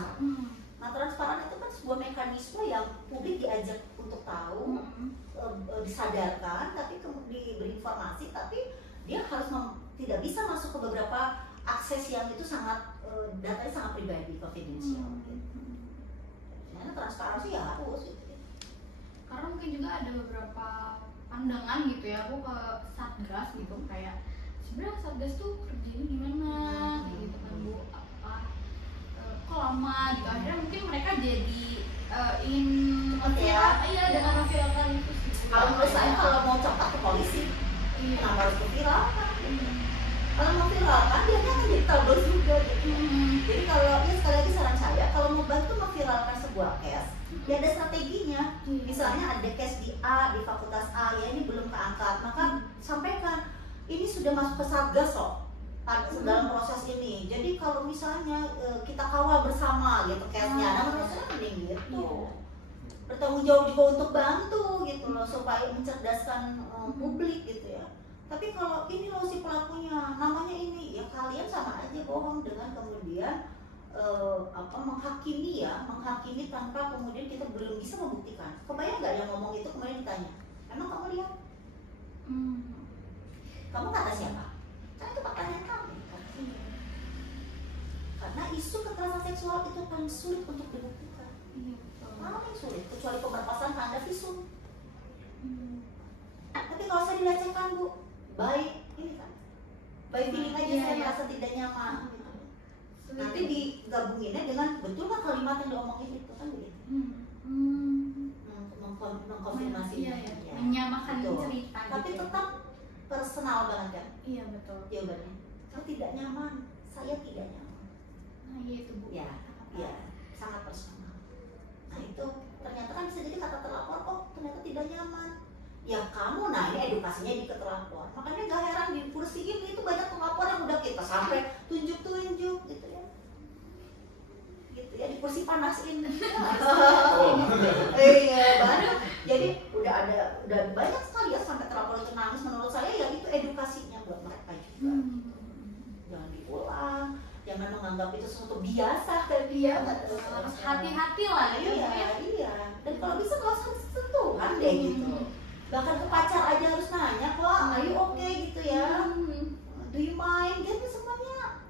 Nah transparan itu kan sebuah mekanisme yang publik diajak untuk tahu, disadarkan, tapi kemudian diberi informasi, tapi dia harus tidak bisa masuk ke beberapa akses yang itu sangat datanya sangat pribadi, confidential. Karena transparansi ya harus. Karena mungkin juga ada beberapa pandangan gitu ya, aku ke Satgas gitu kayak sebenarnya Satgas tuh kerjanya gimana gitu kan Bu, kok lama gitu. Akhirnya mungkin mereka jadi ingin dengan memviralkan itu sih. Kalau menurut saya kalau mau cepat ke polisi, kenapa harus diviralkan? Kalau mau viralkan dia akan jadi tabloid juga gitu. Jadi kalau sekali lagi saran saya, kalau mau bantu memviralkan sebuah case, ya ada strateginya. Misalnya ada case di A, di fakultas A, ya ini belum keangkat, maka sampaikan ini sudah masuk ke Satgas loh dalam proses ini. Jadi kalau misalnya kita kawal bersama gitu case-nya, nah menurut saya mending gitu. Bertanggung jawab juga untuk bantu gitu loh, supaya mencerdaskan publik gitu ya. Tapi kalau ini loh si pelakunya, namanya ini, ya kalian sama aja bohong dengan kemudian menghakimi tanpa kemudian kita belum bisa membuktikan. Kebayang nggak yang ngomong itu kemudian ditanya, emang kamu lihat? Kamu kata siapa? Kan itu pertanyaan kami. Karena isu kekerasan seksual itu paling sulit untuk dibuktikan. Paling sulit, kecuali pemerkosaan Anda visum. Tapi kalau saya dilecehkan Bu, baik ini kan, baik feeling aja saya merasa tidak nyaman gitu. Nanti digabunginnya dengan betul nggak kalimat yang diomongin itu kan begitu. Mengkonfirmasi. Iya, iya. Menyamakan Betul. cerita. Tapi gitu. tetap personal banget kan Iya betul. jawabannya. Saya tidak nyaman. Saya tidak nyaman. Nah iya itu Bu. Ya, ya, sangat personal. Nah itu ternyata kan bisa jadi kata terlapor kok ternyata tidak nyaman. Ya kamu, nah ini edukasinya di terlapor. Makanya gak heran di kursi ini itu banyak terlapor yang udah kita sampai tunjuk-tunjuk gitu ya. Gitu ya di kursi panas ini. Iya banyak. Jadi udah banyak sekali ya sampai terlapor itu nangis. Menurut saya ya itu edukasinya buat mereka juga. Jangan diulang, jangan menganggap itu sesuatu biasa kayak dia. Harus hati-hati lah ya. Iya. Dan kalau bisa nggak usah sentuhan deh gitu. Bahkan ke pacar aja harus nanya kok, are you okay gitu ya? Do you mind? Jadi semuanya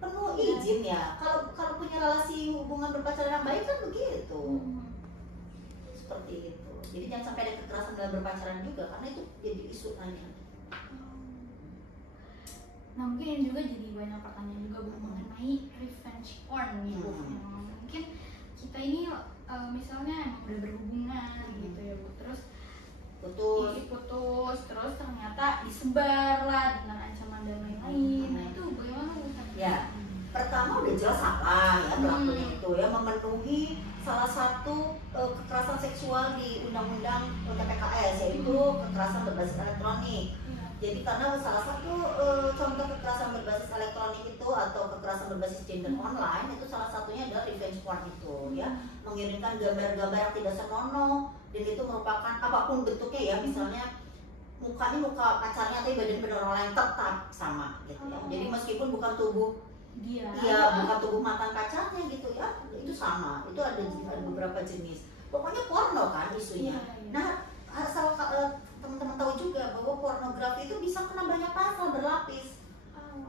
penuh izin ya. Kalau punya relasi hubungan berpacaran yang baik kan begitu. Seperti itu. Jadi jangan sampai ada kekerasan dalam berpacaran juga karena itu jadi isu nanya. Nah mungkin yang juga jadi banyak pertanyaan juga Bu mengenai revenge porn nih Bu. Mungkin kita ini misalnya emang udah berhubungan gitu ya Bu, terus putus, terus ternyata disebar lah dengan ancaman dan lain-lain. Nah itu bagaimana Bu? Ya, pertama udah jelas salah ya pelakunya itu ya memenuhi salah satu kekerasan seksual di undang-undang TPKS yaitu kekerasan berbasis elektronik. Jadi karena salah satu contoh kekerasan berbasis elektronik itu atau kekerasan berbasis gender online itu salah satunya adalah revenge porn itu ya, mengirimkan gambar-gambar yang tidak senonoh dan itu merupakan apapun bentuknya ya, misalnya mukanya muka pacarnya tapi badan orang lain tetap sama gitu ya. Jadi meskipun bukan tubuh dia, bukan tubuh mantan pacarnya gitu ya, itu sama. Itu ada beberapa jenis. Pokoknya porno kan isunya. Nah, asal teman-teman tahu juga bahwa pornografi itu bisa kena banyak pasal berlapis.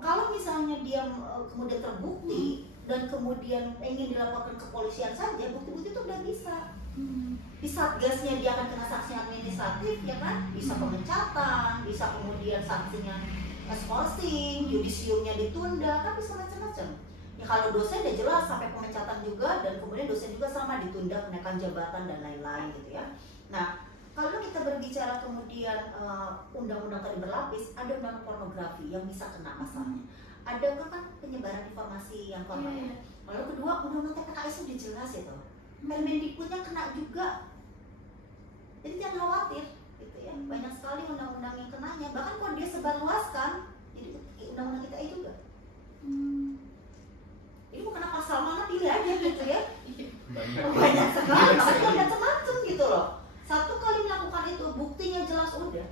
Kalau misalnya dia kemudian terbukti dan kemudian ingin dilaporkan ke kepolisian saja, bukti-bukti itu udah bisa. Di satgasnya dia akan kena sanksi administratif ya kan, bisa pemecatan, bisa kemudian sanksinya skorsing, yudisiumnya ditunda, kan bisa macam-macam. Ya kalau dosen ya jelas sampai pemecatan juga dan kemudian dosen juga sama ditunda kenaikan jabatan dan lain-lain gitu ya. Nah, kalau kita berbicara kemudian undang-undang tadi berlapis, ada undang pornografi yang bisa kena pasalnya. Ada kan penyebaran informasi yang korban. Lalu kedua, undang-undang TPKS itu jelas itu. Permendikbudnya kena juga. Jadi jangan khawatir gitu ya. Banyak sekali undang-undang yang kenanya. Bahkan kalau dia sebarluaskan, jadi undang-undang kita juga. Ini mau kena pasal mana pilih aja gitu ya. Banyak sekali, macam-macam gitu loh. Satu kali melakukan itu, buktinya jelas udah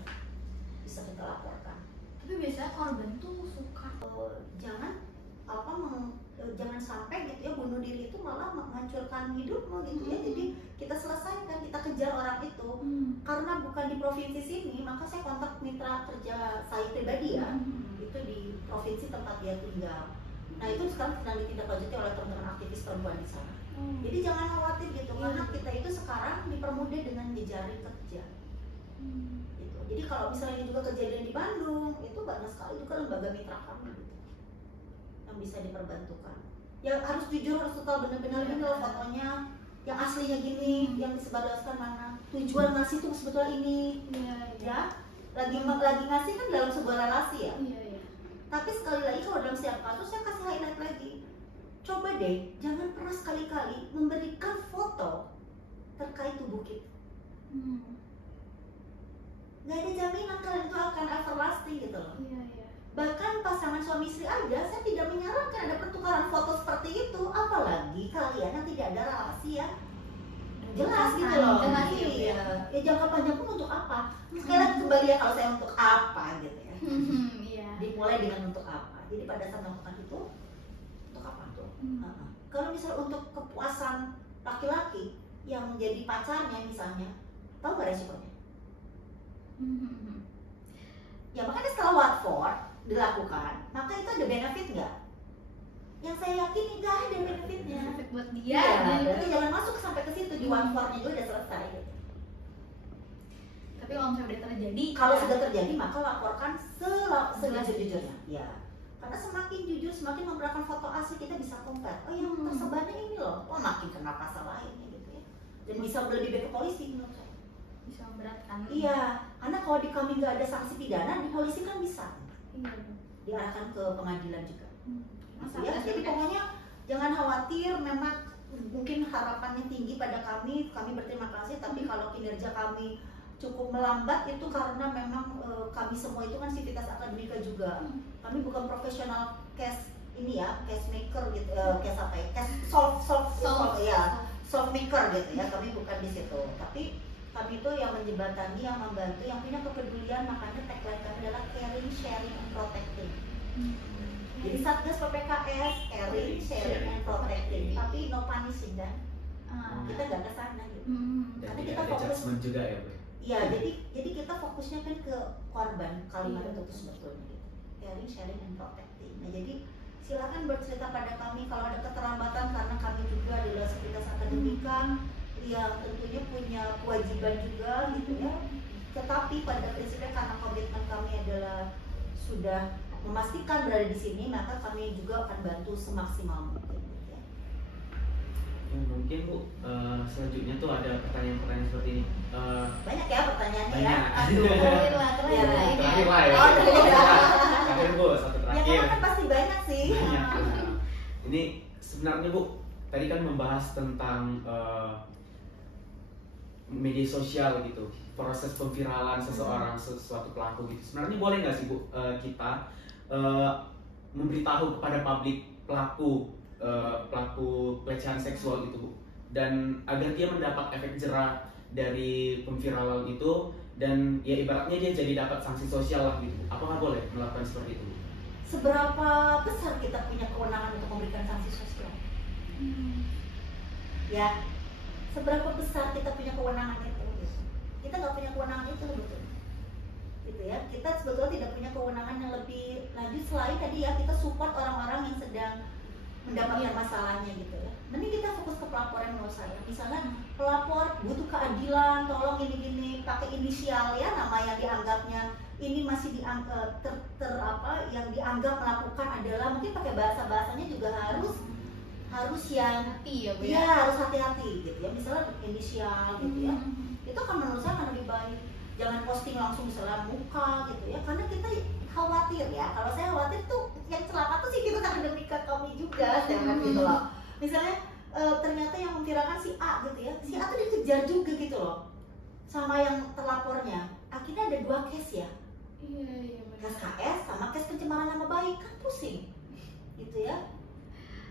bisa kita laporkan. Tapi biasanya korban tuh suka jangan sampai gitu ya bunuh diri itu malah menghancurkan hidupmu gitu ya. Jadi kita selesaikan, kita kejar orang itu. Karena bukan di provinsi sini, maka saya kontak mitra kerja saya pribadi ya. Itu di provinsi tempat dia tinggal. Nah itu sekarang sedang ditindaklanjuti oleh teman-teman aktivis perempuan di sana. Jadi jangan khawatir gitu, karena kita itu sekarang dipermudah dengan jejaring kerja. Gitu. Jadi kalau misalnya juga kejadian di Bandung, itu banyak sekali juga lembaga mitra kami gitu, yang bisa diperbantukan. Ya harus jujur, harus total benar-benar ini loh fotonya, yang aslinya gini, yang disebarluaskan mana, tujuan ngasih tuh sebetulnya ini, ya. Lagi ngasih kan dalam sebuah relasi ya. Tapi sekali lagi kalau dalam setiap kasus saya kasih highlight lagi. Coba deh, jangan pernah sekali-kali memberikan foto terkait tubuh kita. Gak ada jaminan kalian itu akan everlasting gitu loh. Bahkan pasangan suami istri aja, saya tidak menyarankan ada pertukaran foto seperti itu. Apalagi kalian yang tidak ada relasi ya. Jelas gitu loh. Iya. Ya jangka panjang pun untuk apa? Sekali lagi kembali ya kalau saya untuk apa gitu ya. Dimulai dengan untuk apa. Jadi pada saat melakukan itu, untuk apa tuh? Kalau misalnya untuk kepuasan laki-laki yang menjadi pacarnya misalnya, tahu gak resikonya? Ya makanya setelah Watford dilakukan, maka itu ada benefit nggak? Yang saya yakin nggak ada benefitnya. Benefit buat dia. Berarti jangan masuk sampai ke situ, di Watfordnya juga udah selesai. Gitu. Tapi kalau sudah terjadi, kalau sudah terjadi maka laporkan sejujurnya. Ya, Karena semakin jujur, semakin memperlihatkan foto asli, kita bisa compare. Oh yang tersebarnya ini loh, wah makin kena pasal lainnya gitu ya. Dan bisa lebih baik ke polisi menurut saya. Bisa memberatkan. Iya, karena kalau di kami nggak ada sanksi pidana, di polisi kan bisa. Iya. Diarahkan ke pengadilan juga. Masa Ya, jadi pokoknya jangan khawatir, memang mungkin harapannya tinggi pada kami berterima kasih, tapi kalau kinerja kami cukup melambat itu karena memang kami semua itu kan sivitas akademika juga. Kami bukan profesional case ini ya, case maker gitu, case apa ya, case solve maker gitu ya. Kami bukan di situ, tapi kami itu yang menjembatani, yang membantu, yang punya kepedulian. Makanya tagline kami adalah caring, sharing, and protecting. Jadi Satgas PPKS, caring, sharing, and protecting, tapi no punishing dan kita nggak ke sana gitu. Dan Karena tidak kita ada fokus judgment juga ya Bu. Iya, jadi kita fokusnya kan ke korban, kalimat itu sebetulnya gitu. Caring, sharing, and protecting. Nah jadi silakan bercerita pada kami kalau ada keterlambatan, karena kami juga adalah sivitas akademika yang tentunya punya kewajiban juga gitu ya. Tetapi pada prinsipnya karena komitmen kami adalah sudah memastikan berada di sini, maka kami juga akan bantu semaksimal mungkin. Ya. Ya, mungkin Bu, selanjutnya tuh ada pertanyaan-pertanyaan seperti ini. Banyak ya pertanyaannya Banyak. ya. Aduh. Terakhir lah ini. Terakhir lah ya. Oh, Terakhir Bu, satu Ya terakhir. karena kan pasti banyak sih. Banyak. Nah, ini sebenarnya Bu, tadi kan membahas tentang media sosial gitu, proses pemviralan seseorang, sesuatu pelaku gitu. Sebenarnya boleh nggak sih Bu, kita memberitahu kepada publik pelaku pelecehan seksual itu Bu, dan agar dia mendapat efek jerah dari pemviralan itu, dan ya ibaratnya dia jadi dapat sanksi sosial lah gitu. Apakah boleh melakukan seperti itu Bu? Seberapa besar kita punya kewenangan untuk memberikan sanksi sosial? Ya, seberapa besar kita punya kewenangan itu? Gitu. Kita nggak punya kewenangan itu betul, gitu ya. Kita sebetulnya tidak punya kewenangan yang lebih lanjut selain tadi ya kita support orang-orang yang sedang mendapatkan masalahnya gitu ya. Mending kita fokus ke pelaporan menurut saya. Misalnya pelapor butuh keadilan, tolong ini pakai inisial ya, nama yang dianggapnya ini masih dianggap yang dianggap melakukan adalah, mungkin pakai bahasanya juga harus yang hati ya Bu ya ya. harus hati-hati gitu ya. Misalnya inisial gitu ya. Itu kan menurut saya akan lebih baik. Jangan posting langsung misalnya muka gitu ya, karena kita khawatir ya. Kalau saya khawatir tuh yang celaka tuh sih kita akademika kami juga, saya gitu loh. Misalnya ternyata yang memviralkan si A gitu ya, si A tuh dikejar juga gitu loh sama yang terlapornya. Akhirnya ada 2 case ya, Iya benar. case KS sama case pencemaran nama baik, kan pusing gitu ya.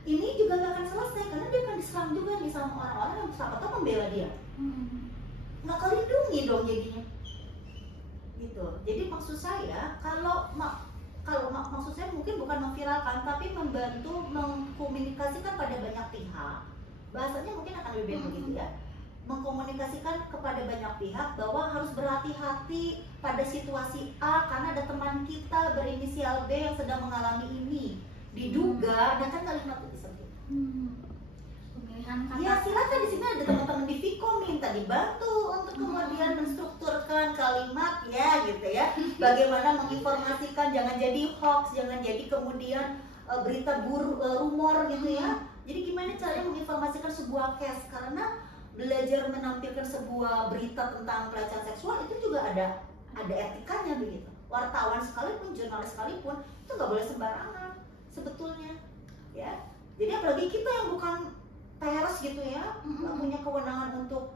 Ini juga gak akan selesai karena dia akan diserang juga nih sama orang-orang yang siapa tahu membela dia. Nggak kelindungi dong jadinya gitu. Jadi maksud saya kalau maksud saya mungkin bukan memviralkan, tapi membantu mengkomunikasikan pada banyak pihak. Bahasanya mungkin akan lebih baik begitu ya. Mengkomunikasikan kepada banyak pihak bahwa harus berhati-hati pada situasi A karena ada teman kita berinisial B yang sedang mengalami ini. Diduga, dan kan kalimat itu disebut. Pemilihan kata. Ya silakan, di sini ada teman-teman di Vkom minta dibantu untuk kemudian menstrukturkan kalimat ya gitu ya. Bagaimana menginformasikan, jangan jadi hoax, jangan jadi kemudian berita rumor gitu ya. Jadi gimana caranya menginformasikan sebuah case, karena belajar menampilkan sebuah berita tentang pelecehan seksual itu juga ada etikanya begitu. Wartawan sekalipun, jurnalis sekalipun itu nggak boleh sembarangan sebetulnya ya. Jadi apalagi kita yang bukan pers gitu ya, nggak punya kewenangan untuk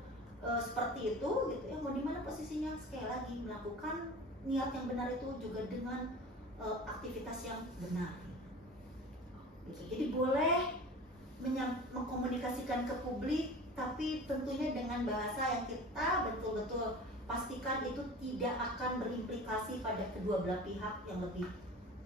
seperti itu gitu ya. Mau di mana posisinya? Sekali lagi melakukan niat yang benar itu juga dengan aktivitas yang benar gitu. Jadi boleh mengkomunikasikan ke publik, tapi tentunya dengan bahasa yang kita betul-betul pastikan itu tidak akan berimplikasi pada kedua belah pihak yang lebih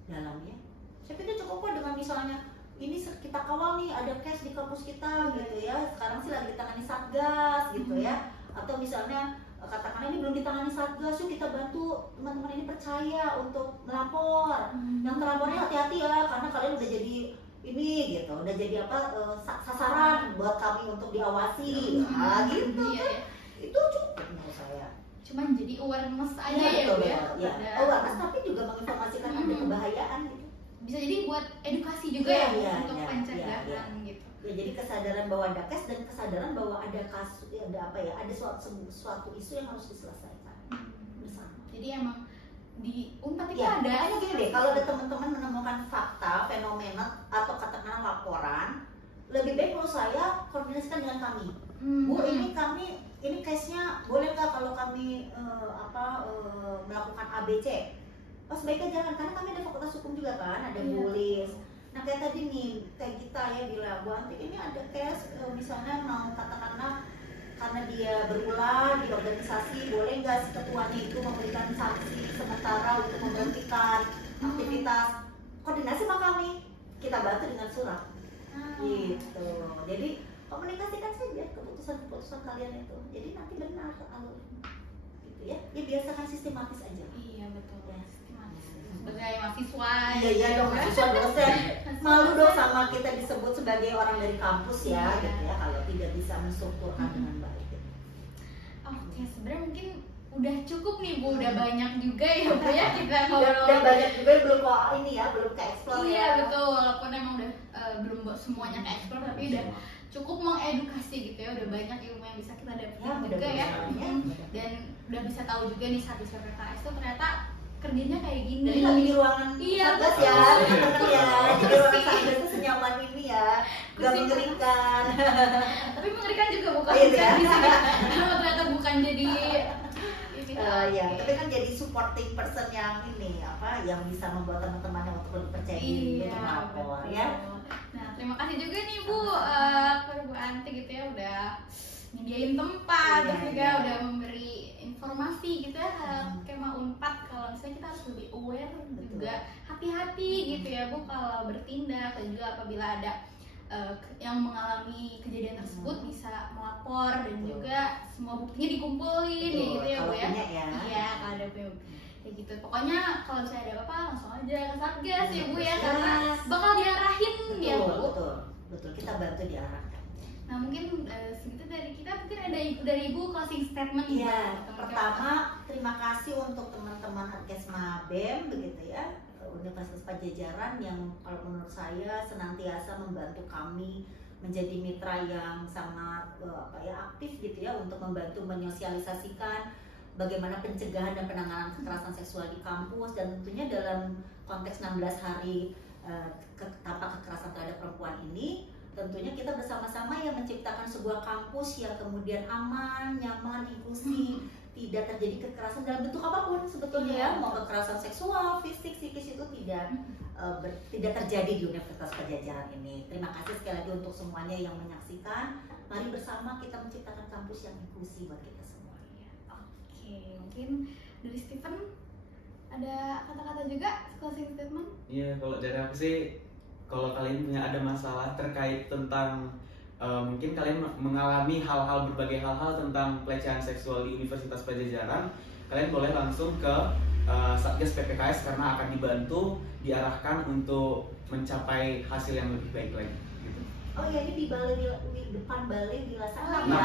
dalam ya. Saya pikir cukup kok dengan misalnya ini kita kawal nih, ada case di kampus kita gitu ya, sekarang sih lagi ditangani Satgas gitu ya, atau misalnya katakanlah ini belum ditangani Satgas, yuk kita bantu teman-teman ini percaya untuk melapor. Yang terlapornya hati-hati ya, karena kalian udah jadi ini gitu, udah jadi sasaran buat kami untuk diawasi. Nah gitu kan, itu cukup menurut saya. Cuman jadi awareness aja ya Betul, Bu ya. ya. Awareness tapi juga menginformasikan ada kebahayaan gitu. bisa jadi buat edukasi juga untuk pencegahan gitu. Ya, jadi kesadaran bahwa ada case dan kesadaran bahwa ada kasus, ada suatu isu yang harus diselesaikan bersama. Jadi emang di Unpad itu ya, ada. Makanya gini deh, kalau ada teman-teman menemukan fakta, fenomena atau katakanlah laporan, lebih baik menurut saya koordinasikan dengan kami. Bu, ini case-nya boleh nggak kalau kami melakukan ABC? Oh, sebaiknya jangan, karena kami ada fakultas hukum juga kan, ada bulis. Nah kayak tadi nih, kayak kita ya bilang, Bu Antik ini ada case misalnya mau katakanlah karena dia berulang di organisasi, boleh nggak si ketuanya itu memberikan sanksi sementara untuk memberhentikan aktivitas? Koordinasi sama kami, kita bantu dengan surat. Gitu. Jadi komunikasikan saja keputusan-keputusan kalian itu. Jadi nanti benar alurnya. Gitu ya. Ya biasakan sistematis aja. Iya betul. Ya. Sebagai mahasiswa. Iya dong, mahasiswa dosen. Malu dong sama kita disebut sebagai orang dari kampus ya, gitu ya, kalau tidak bisa menstrukturkan dengan baik. Oke, sebenarnya mungkin udah cukup nih Bu, udah banyak juga ya Bu ya kita ngobrol. Dan banyak juga belum belum ke explore ya. Iya betul, walaupun emang udah belum semuanya ke explore tapi udah cukup mengedukasi gitu ya, udah banyak ilmu yang bisa kita dapetin juga ya. Dan udah bisa tahu juga nih Satgas PPKS itu ternyata kerjanya kayak gini. Jadi lagi di ruangan Satgas ya, teman-teman ya. Jadi ruangan Satgas itu senyaman ini ya, gak mengerikan. Tapi mengerikan juga bukan ya? Di sini. Karena ternyata bukan jadi tapi kan jadi supporting person yang ini yang bisa membuat teman-teman yang untuk lebih percaya diri untuk melapor ya. Nah, terima kasih juga nih Bu kepada Bu Antik gitu ya, udah nyediain tempat, terus juga udah memberi informasi gitu ya, Kemah Unpad kalau misalnya kita harus lebih aware juga, hati-hati gitu ya Bu kalau bertindak, dan juga apabila ada yang mengalami kejadian tersebut bisa melapor dan juga semua buktinya dikumpulin gitu ya Bu ya. Iya, kalau ada kayak gitu. Pokoknya kalau misalnya ada apa-apa langsung aja ke Satgas ya Bu ya, karena bakal diarahin ya Bu. Betul, kita bantu diarahkan. Nah mungkin segitu dari kita, mungkin ada dari Ibu closing statement. Iya, pertama terima kasih untuk teman-teman Adkesma BEM begitu ya, Universitas Padjadjaran yang kalau menurut saya senantiasa membantu kami menjadi mitra yang sangat aktif gitu ya, untuk membantu menyosialisasikan bagaimana pencegahan dan penanganan kekerasan seksual di kampus, dan tentunya dalam konteks 16 hari tanpa kekerasan terhadap perempuan ini, tentunya kita bersama-sama yang menciptakan sebuah kampus yang kemudian aman, nyaman, inklusif, tidak terjadi kekerasan dalam bentuk apapun sebetulnya ya, mau kekerasan seksual, fisik, psikis itu tidak terjadi di Universitas Padjadjaran ini. Terima kasih sekali lagi untuk semuanya yang menyaksikan. Mari bersama kita menciptakan kampus yang inklusif buat kita semua. Oke, mungkin dari Stephen ada kata-kata juga closing statement? Iya, kalau dari aku sih, kalau kalian punya ada masalah terkait tentang mungkin kalian mengalami berbagai hal-hal tentang pelecehan seksual di Universitas Padjadjaran, kalian boleh langsung ke Satgas PPKS karena akan dibantu, diarahkan untuk mencapai hasil yang lebih baik lagi. Gitu. Oh ya, ini di depan Balai Wilasana ya?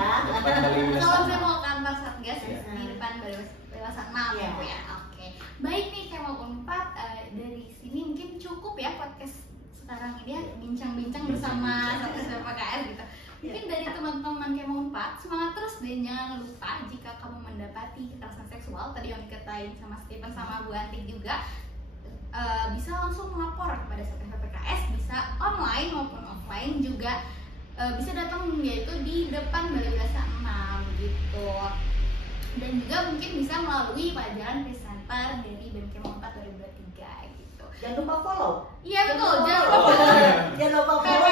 Kalau saya mau kantor Satgas di depan Balai Wilasana ya Bu ya. Oke. Baik nih Kemah Unpad, dari sini mungkin cukup ya podcast sekarang ini ya, bincang-bincang bersama Satgas PPKS gitu. Mungkin dari teman-teman Kemah Unpad, semangat terus dan jangan lupa jika kamu mendapati kekerasan seksual, tadi yang dikatain sama Stephen sama Bu Antik juga, bisa langsung melapor kepada Satgas PPKS, bisa online maupun offline juga, bisa datang yaitu di depan Balai Wilasana 6 gitu. Dan juga mungkin bisa melalui pelajaran presenter dari BEM Kemah Unpad 2023 gitu. Jangan lupa follow. Iya betul, jangan lupa follow